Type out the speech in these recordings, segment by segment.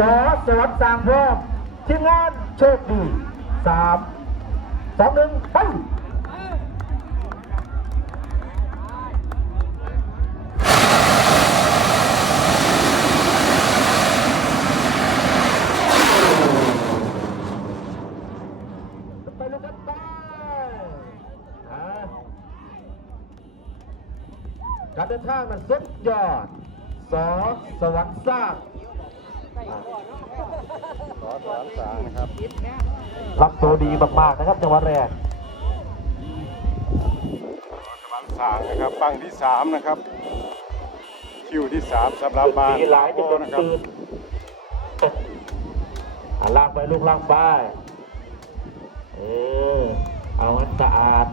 สอสวัสดางพร้อมทีมงานโชคดีสามสองหนึ่งไปไปเลยครับไปการเดินทางมันสุดยอด สอสวรรค์สร้าง ขอสามสามนะครับรับตัวดีมากๆนะครับจังหวะแรกสวรรค์สามนะครับบังที่สามนะครับ คิวที่สามสำหรับบานมีหลายจนโอจนนะครับตื่นอะล่างไปลูกล่างไปเออเอาให้สะอาด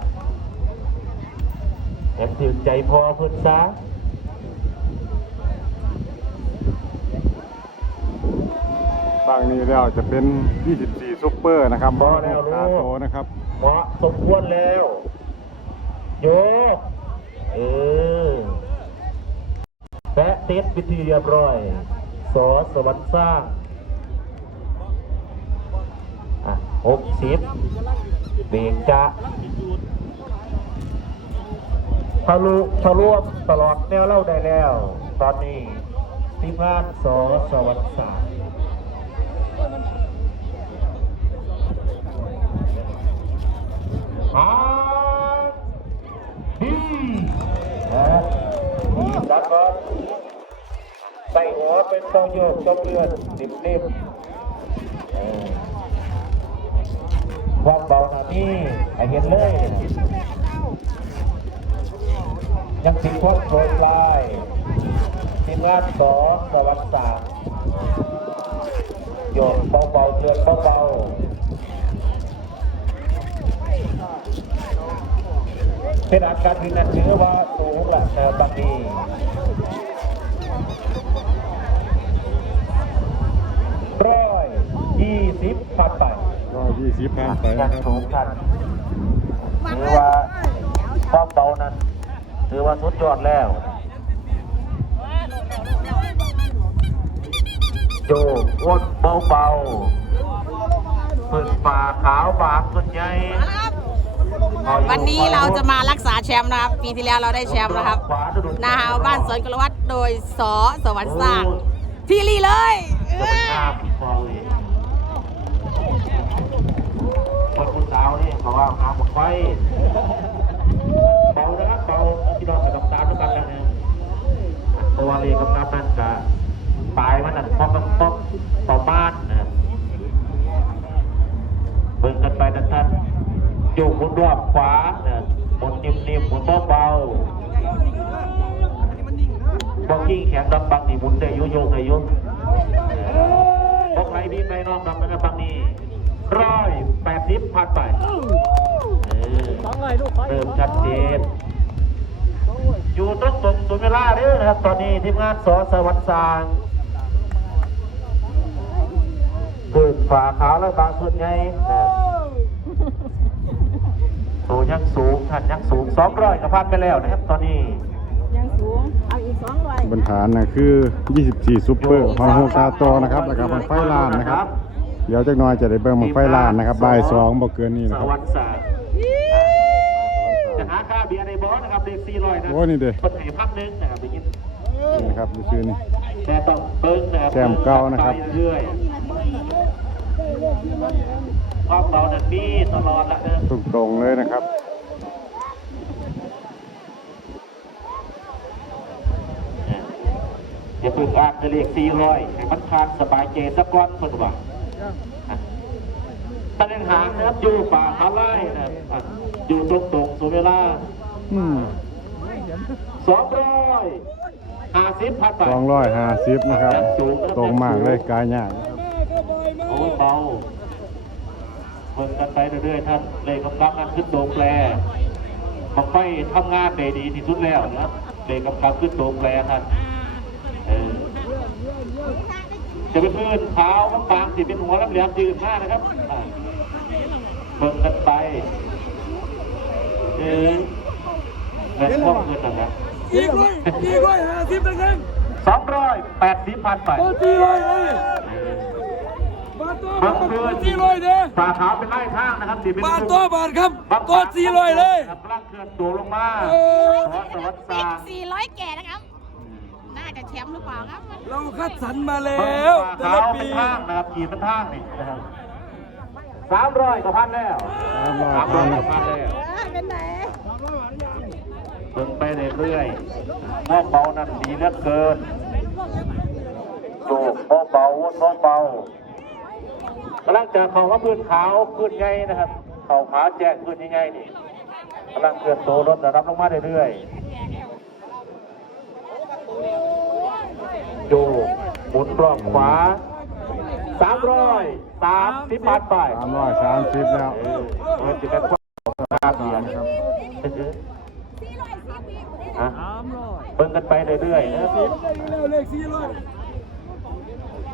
แอบตื่นใจพอเพื่อนซะ บังนี้แล้วจะเป็น 24 ซุปเปอร์นะครับบอลคาโตนะครับ เหมาะสมควรแล้ว โยกเออแปะเต็ดพิธีเรียบร้อย สอสวรรค์สร้าง อะหกสิบเบรกจะทะลุทะลวมตลอดแนวเล่าได้แล้ว ตอนนี้ทีมงานสอสวรรค์สร้าง อาดีนะดีแล้วก็ใส่หัวเป็นตองโยกตองเลือนนิ่มๆความเบาหนานี่ให้เห็นเลย ยังติดพวกโปรยปลายทีมงานสอสวัสดิ์สาม โยกเบาๆเตือนเบาๆเป็นอาการที่นั่นถือว่าสูงและแต่บางทีร้อยยี่สิบพันไปก็20พันไปยันะงครับสูงกันถือว่าความเบานั้นถือว่าสุดยอดแล้ว โยกอ้วนเบาๆฝึกฝ่าขาวบางส่วนใหญ่วันนี้เราจะมารักษาแชมป์นะครับ ปีที่แล้วเราได้แชมป์นะครับนาฮาวบ้านสวนกลวัตโดยสอสวรรค์สร้างพี่ลีเลยจะเป็นหน้าพี่ฟองเลยคนคุณสาวนี่เขาว่าหาหมดไฟเบานะครับ ยกบนรอบขวาเนี่ยบนนิ่มๆบนเบาๆบอกกิ้งแข็งดำบังนี่หมุนได้ยุโยกได้ยุบอกไหลดีไปน้องดำนะครับบังนี้ร้อยแปดสิบพันไปเริ่มชัดเจนอยู่ตรงตรงตัวเวลาเด้อนะครับ ตอนนี้ทีมงานสอสวรรค์สางเปิดฝาขาแล้วบางส่วนใหญ่นะครับ ตัวยังสูงท่านยังสูงสองร้อยกับพันไปแล้วนะครับตอนนี้ยังสูง เอาอีกสองร้อยบนฐานนะคือ 24 ซุปเปอร์ฮอนโฮคาโตนะครับแล้วก็บังไฟลานนะครับ เดี๋ยวจักหน่อยจะได้เบิ่งบังไฟลานนะครับบ่ายสองบ่เกินนี้สนะครับ วรรค์สามจะหาค่าเบียร์ในบอสนะครับเด็กสี่ร้อยนะโอ้นี่เด้ คนให้พันหนึ่งนะครับไปกินนี่นะครับดูชื่อนี่ แต่ต้องเบิ้งนะครับแต้มเก้านะครับไปเรื่อยๆ ความเบานั้นมีตลอดละเออตรงๆเลยนะครับอย่าเพิ่งอ่านเลขสี่ร้อยให้มันคานสบายใจสักก้อนคนว่าตะเลงหางนะครับอยู่ป่าฮาไล่นะครับอะอยู่ตรงตรงๆสุเวลาอืมสองร้อยห้าสิบพันบาท250นะครับ ตรงมากเลยกายยากนะครับโอ้ยเบาเบิ่งกันไปเรื่อยๆท่านเลยกำกับนั้นขึ้นโดงแปรบังไฟทำงานได้ดีที่สุดแล้วนะครับเลยกำกับขึ้นโดงแปรท่านเออจะเป็นพื้นขาวบางๆที่เป็นหัวแหลมๆยืนมากนะครับอ่าเบิ่งกันไปเออเงินพวกเงินนะครับอีกร้อยอีกร้อยห้าสิบเปอร์เซ็นต์สองร้อยแปดสิบพันไปสี่ร้อยเลยเออ บางเดือนสี่ร้อยเด้อฝ่าขาวเป็นไล่ทางนะครับที่เป็นบาทตัวบาทครับตัวสี่ร้อยเลยกำลังเคลื่อนตัวลงมาเออสวัสดิ์สวัสดิ์ปิสาด400แก่นะครับน่าจะแชมป์หรือเปล่าครับเราคัดสรรมาแล้ฝ่าวแต่ขาวละเป็ปีนทางนะครับขี่เป็นทางนี่นะครับสามร้อยกว่าพันแล้วสามร้อยสามร้อยกว่าพันแล้วเป็นไหนเบิ่งไปเรื่อยๆพวกเบานั่นดีเหลือเกินโยกพวกเบาวนพวกเบา กำลังจะเข้าว่าพื้นขาวพื้นใหญ่นะครับเข่าขาแจกพื้นใหญ่ๆนี่กำลังเคลื่อนตัวรถระดับลงมาเรื่อยๆโยกหมุนรอบขวาสามร้อยสามสิบบาทไปสามร้อยสามสิบแล้วเออเงินจะเป็นความสามเหรียญครับฮะเบิ่งกันไปเรื่อยๆนะครับเลขสี่ร้อย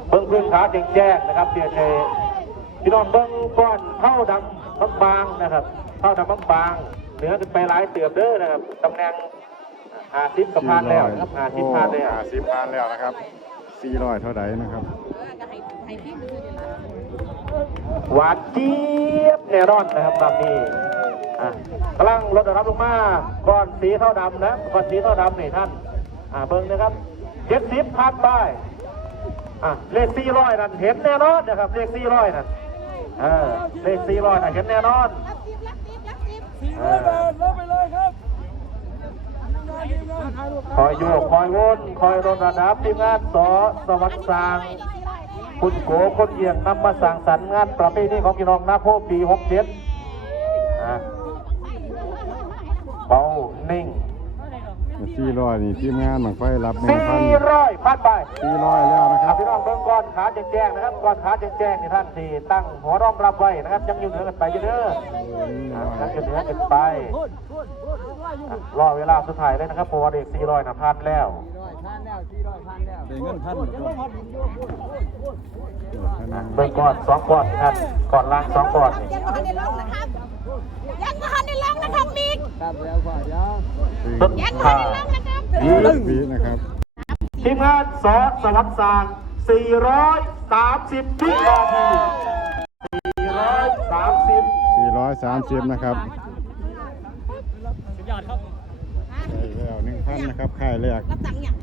เบิ่งพื้นขาแจ้งๆนะครับเดี๋ยวจะ พี่น้องเบิ่งก้อนเท่าดำบางๆนะครับเท่าดำบางๆเหนือขึ้นไปหลายเตือบเด้อนะครับตำแหน่งหาซิปกับพานแล้วนะครับหาซิปพานแล้วห้าสิบพานแล้วนะครับสี่ร้อยเท่าไหร่นะครับหวานเจี๊ยบแน่นอนนะครับแบบนี้อะกำลังรถระดับลงมาก้อนสีเท่าดำนะก้อนสีเท่าดำนี่ท่านอ่าเบิ่งนะครับเจ็ดสิบพันไปอะเลขสี่ร้อยนั่นเห็นแน่นอนนะครับเลขสี่ร้อยนั่น เออเลขสี่ร้อยนั่นเห็นแน่นอนสี่ร้อยบาทรับไปเลยครับทีมงานทีมงานคอยโยกคอยวนคอยรถระดับทีมงานสอสวัสดิ์สร้าง คุณโกคนเอียงนำมาสั่งสรรค์งานประเพณีของพี่น้องนาโพปีหกเจ็ดเบานิ่งสี่ร้อยนี่ทีมงานบังไฟรับหนึ่งสี่พันร้อยพันไปสี่ร้อยแล้วนะคครัรับบพี่น้ องเบื้องก้อนขาแจ้งๆนะครับก้อนขาแจ้งๆนี่ท่านที่ตั้งหัวรองรับไว้นะครับ ยังอยู่เหนือกันไปอยู่เด้ออ่ายังอยู่เหนือกันไปอะรอเวลาสุดท้ายเลยนะครับเพราะว่าเด็ก400นะพันแล้วได้เงินพันอะเบื้องก้อนสองก้อนครับก้อนล่างสองก้อนนี่ยังไม่ทันได้ลงนะครับยังไม่ทันได้ลงนะครับมิกต้นยังไม่ขาทันได้ลงนะครับยืนวินะครับทีมงานสอสวัสดิ์สร้าง 430วินาที430สี่ร้อยสามสิบนะครับได้แล้วหนึ่งพันนะครับค่ายแรก รับตังค์ยัง